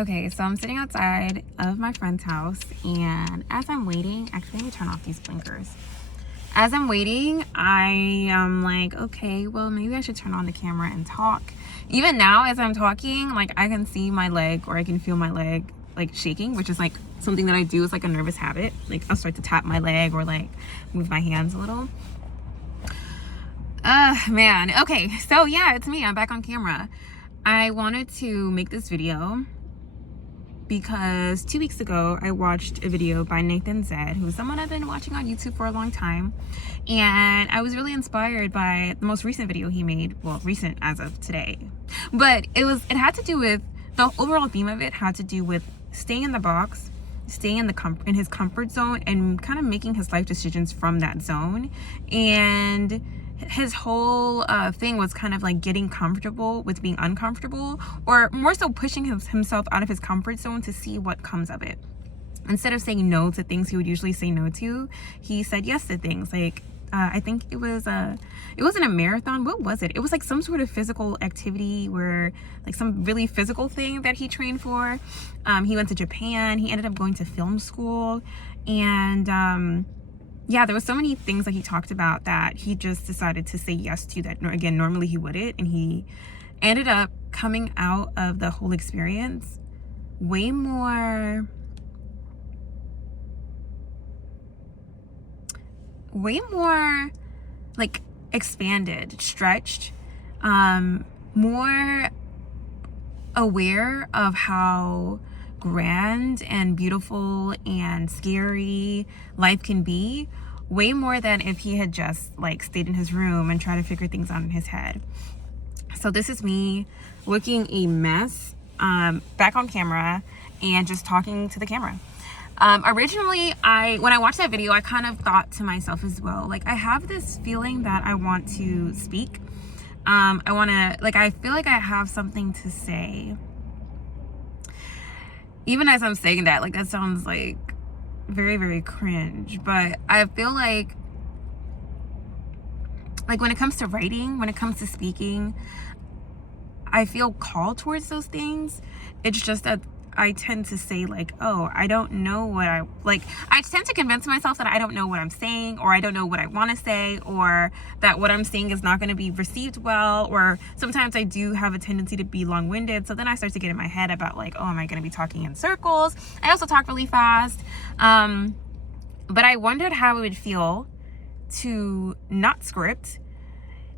Okay, so I'm sitting outside of my friend's house, and as I'm waiting, actually, let me turn off these blinkers. As I'm waiting, I am like, okay, well, maybe I should turn on the camera and talk. Even now, as I'm talking, like, I can see my leg, or I can feel my leg, like, shaking, which is, like, something that I do. It's like a nervous habit. Like, I'll start to tap my leg or, like, move my hands a little. Man. Okay, so, yeah, it's me. I'm back on camera. I wanted to make this video because 2 weeks ago I watched a video by Nathan Zed, who's someone I've been watching on YouTube for a long time, and I was really inspired by the most recent video he made. Well, recent as of today, but it had to do with, the overall theme of it had to do with staying in the box, staying in his comfort zone, and kind of making his life decisions from that zone. And his whole thing was kind of like getting comfortable with being uncomfortable, or more so pushing himself out of his comfort zone to see what comes of it. Instead of saying no to things he would usually say no to, he said yes to things. Like I think it wasn't a marathon. What was it? It was like some sort of physical activity, where like some really physical thing that he trained for. He went to Japan. He ended up going to film school, and yeah, there was so many things that he talked about that he just decided to say yes to, that again normally he wouldn't, and he ended up coming out of the whole experience way more like expanded, stretched, more aware of how grand and beautiful and scary life can be, way more than if he had just like stayed in his room and tried to figure things out in his head. So this is me looking a mess, back on camera and just talking to the camera. Originally, when I watched that video, I kind of thought to myself as well, like, I have this feeling that I want to speak. I feel like I have something to say. Even as I'm saying that, like, that sounds like very, very cringe, but I feel like when it comes to writing, when it comes to speaking, I feel called towards those things. It's just that I tend to say like, oh, I don't know what I tend to convince myself that I don't know what I'm saying, or I don't know what I want to say, or that what I'm saying is not going to be received well, or sometimes I do have a tendency to be long-winded. So then I start to get in my head about like, oh, am I going to be talking in circles? I also talk really fast. But I wondered how it would feel to not script.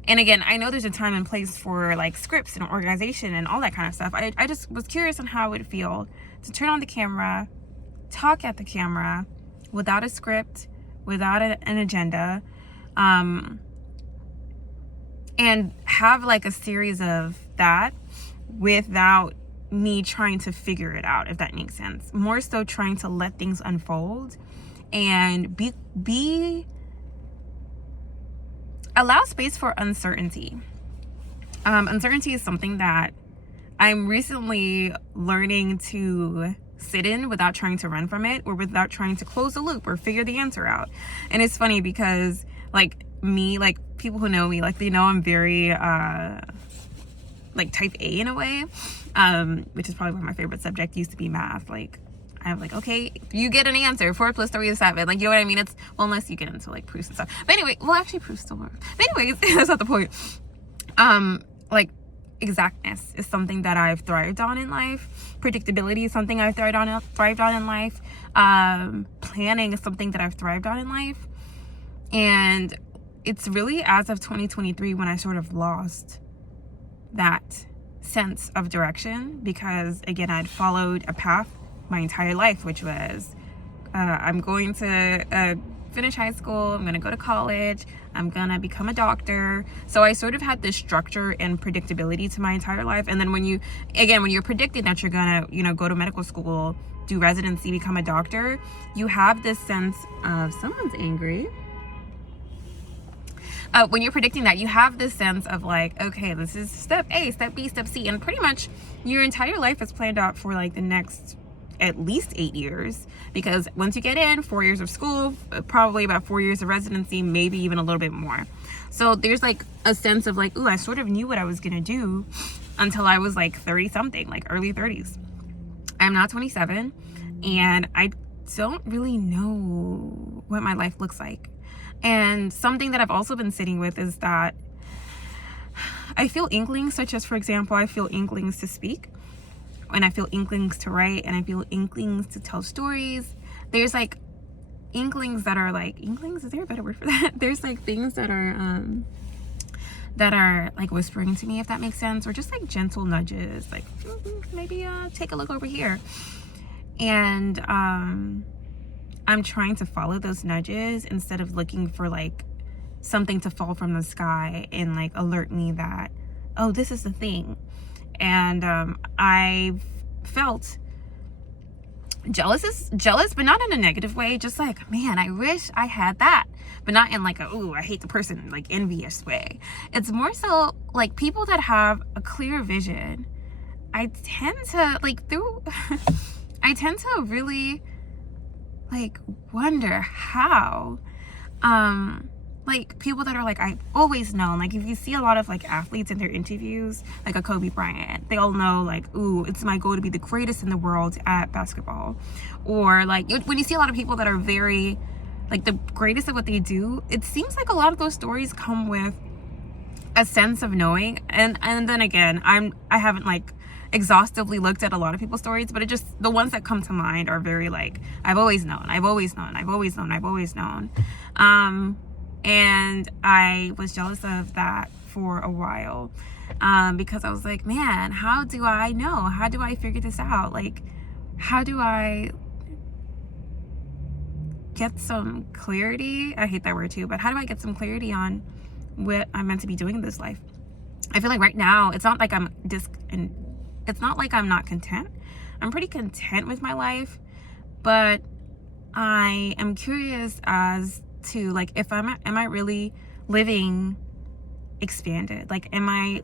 And again, I know there's a time and place for like scripts and organization and all that kind of stuff. I just was curious on how it would feel to turn on the camera, talk at the camera without a script, without an agenda, and have like a series of that without me trying to figure it out, if that makes sense. More so trying to let things unfold and allow space for uncertainty. Uncertainty is something that I'm recently learning to sit in without trying to run from it, or without trying to close the loop or figure the answer out. And it's funny because like me, like people who know me, like they know I'm very like type A in a way, which is probably why my favorite subject used to be math. Like I'm like, okay, you get an answer, 4 + 3 is 7. Like, you know what I mean? It's, well, unless you get into like proofs and stuff. But anyway, well, actually proofs still work. But anyways, that's not the point. Like exactness is something that I've thrived on in life. Predictability is something I've thrived on in life. Planning is something that I've thrived on in life. And it's really as of 2023 when I sort of lost that sense of direction, because again, I'd followed a path my entire life, which was I'm going to finish high school, I'm going to go to college, I'm going to become a doctor. So I sort of had this structure and predictability to my entire life. And then when you're predicting that you're going to, you know, go to medical school, do residency, become a doctor, you have this sense of, someone's angry. When you're predicting that, you have this sense of like, okay, this is step A, step B, step C, and pretty much your entire life is planned out for like the next at least 8 years, because once you get in, 4 years of school, probably about 4 years of residency, maybe even a little bit more. So there's like a sense of like, ooh, I sort of knew what I was gonna do until I was like 30 something, like early 30s. I'm now 27, and I don't really know what my life looks like. And something that I've also been sitting with is that I feel inklings, such as, for example, I feel inklings to speak, and I feel inklings to write, and I feel inklings to tell stories. There's like inklings that are like, inklings, is there a better word for that? There's like things that are like whispering to me, if that makes sense, or just like gentle nudges, like maybe take a look over here. And I'm trying to follow those nudges instead of looking for like something to fall from the sky and like alert me that, oh, this is the thing. And I've felt jealous, but not in a negative way, just like, man, I wish I had that, but not in like a, ooh, I hate the person, like envious way. It's more so like people that have a clear vision. I tend to like I tend to really like wonder how like people that are like, I've always known, like if you see a lot of like athletes in their interviews, like a Kobe Bryant, they all know like, ooh, it's my goal to be the greatest in the world at basketball. Or like when you see a lot of people that are very like the greatest at what they do, it seems like a lot of those stories come with a sense of knowing. And then again, I haven't like exhaustively looked at a lot of people's stories, but it just, the ones that come to mind are very like, I've always known. And I was jealous of that for a while, because I was like, man, how do I know? How do I figure this out? Like, how do I get some clarity? I hate that word too, but how do I get some clarity on what I'm meant to be doing in this life? I feel like right now, it's not like it's not like I'm not content. I'm pretty content with my life, but I am curious as to like, if am I really living expanded? Like, am I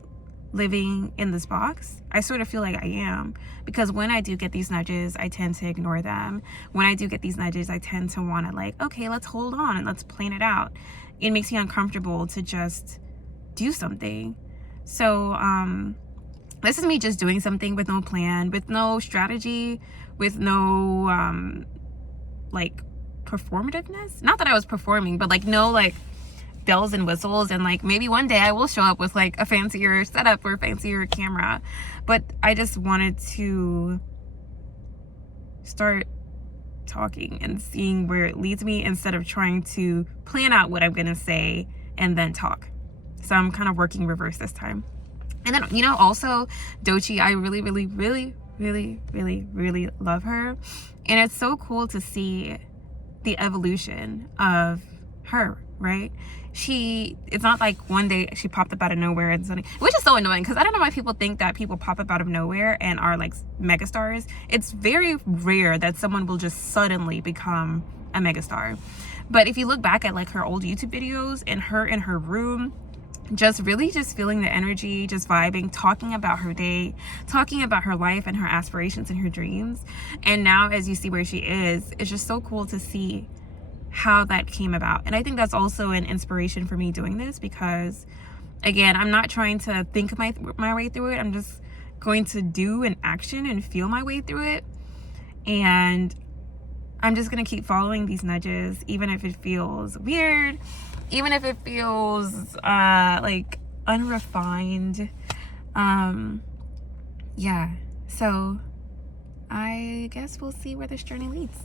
living in this box? I sort of feel like I am, because when I do get these nudges, I tend to ignore them. When I do get these nudges, I tend to want to like, okay, let's hold on and let's plan it out. It makes me uncomfortable to just do something. So this is me just doing something with no plan, with no strategy, with no like performativeness. Not that I was performing, but like no like bells and whistles. And like maybe one day I will show up with like a fancier setup or a fancier camera, but I just wanted to start talking and seeing where it leads me instead of trying to plan out what I'm gonna say and then talk. So I'm kind of working reverse this time. And then, you know, also Doechii, I really love her, and it's so cool to see the evolution of her, right? It's not like one day she popped up out of nowhere and something, which is so annoying, because I don't know why people think that people pop up out of nowhere and are like megastars. It's very rare that someone will just suddenly become a megastar. But if you look back at like her old YouTube videos and her in her room, just feeling the energy, just vibing, talking about her day, talking about her life and her aspirations and her dreams. And now as you see where she is, it's just so cool to see how that came about. And I think that's also an inspiration for me doing this, because again, I'm not trying to think my way through it. I'm just going to do an action and feel my way through it. And I'm just going to keep following these nudges, even if it feels weird, even if it feels like unrefined. Yeah, so I guess we'll see where this journey leads.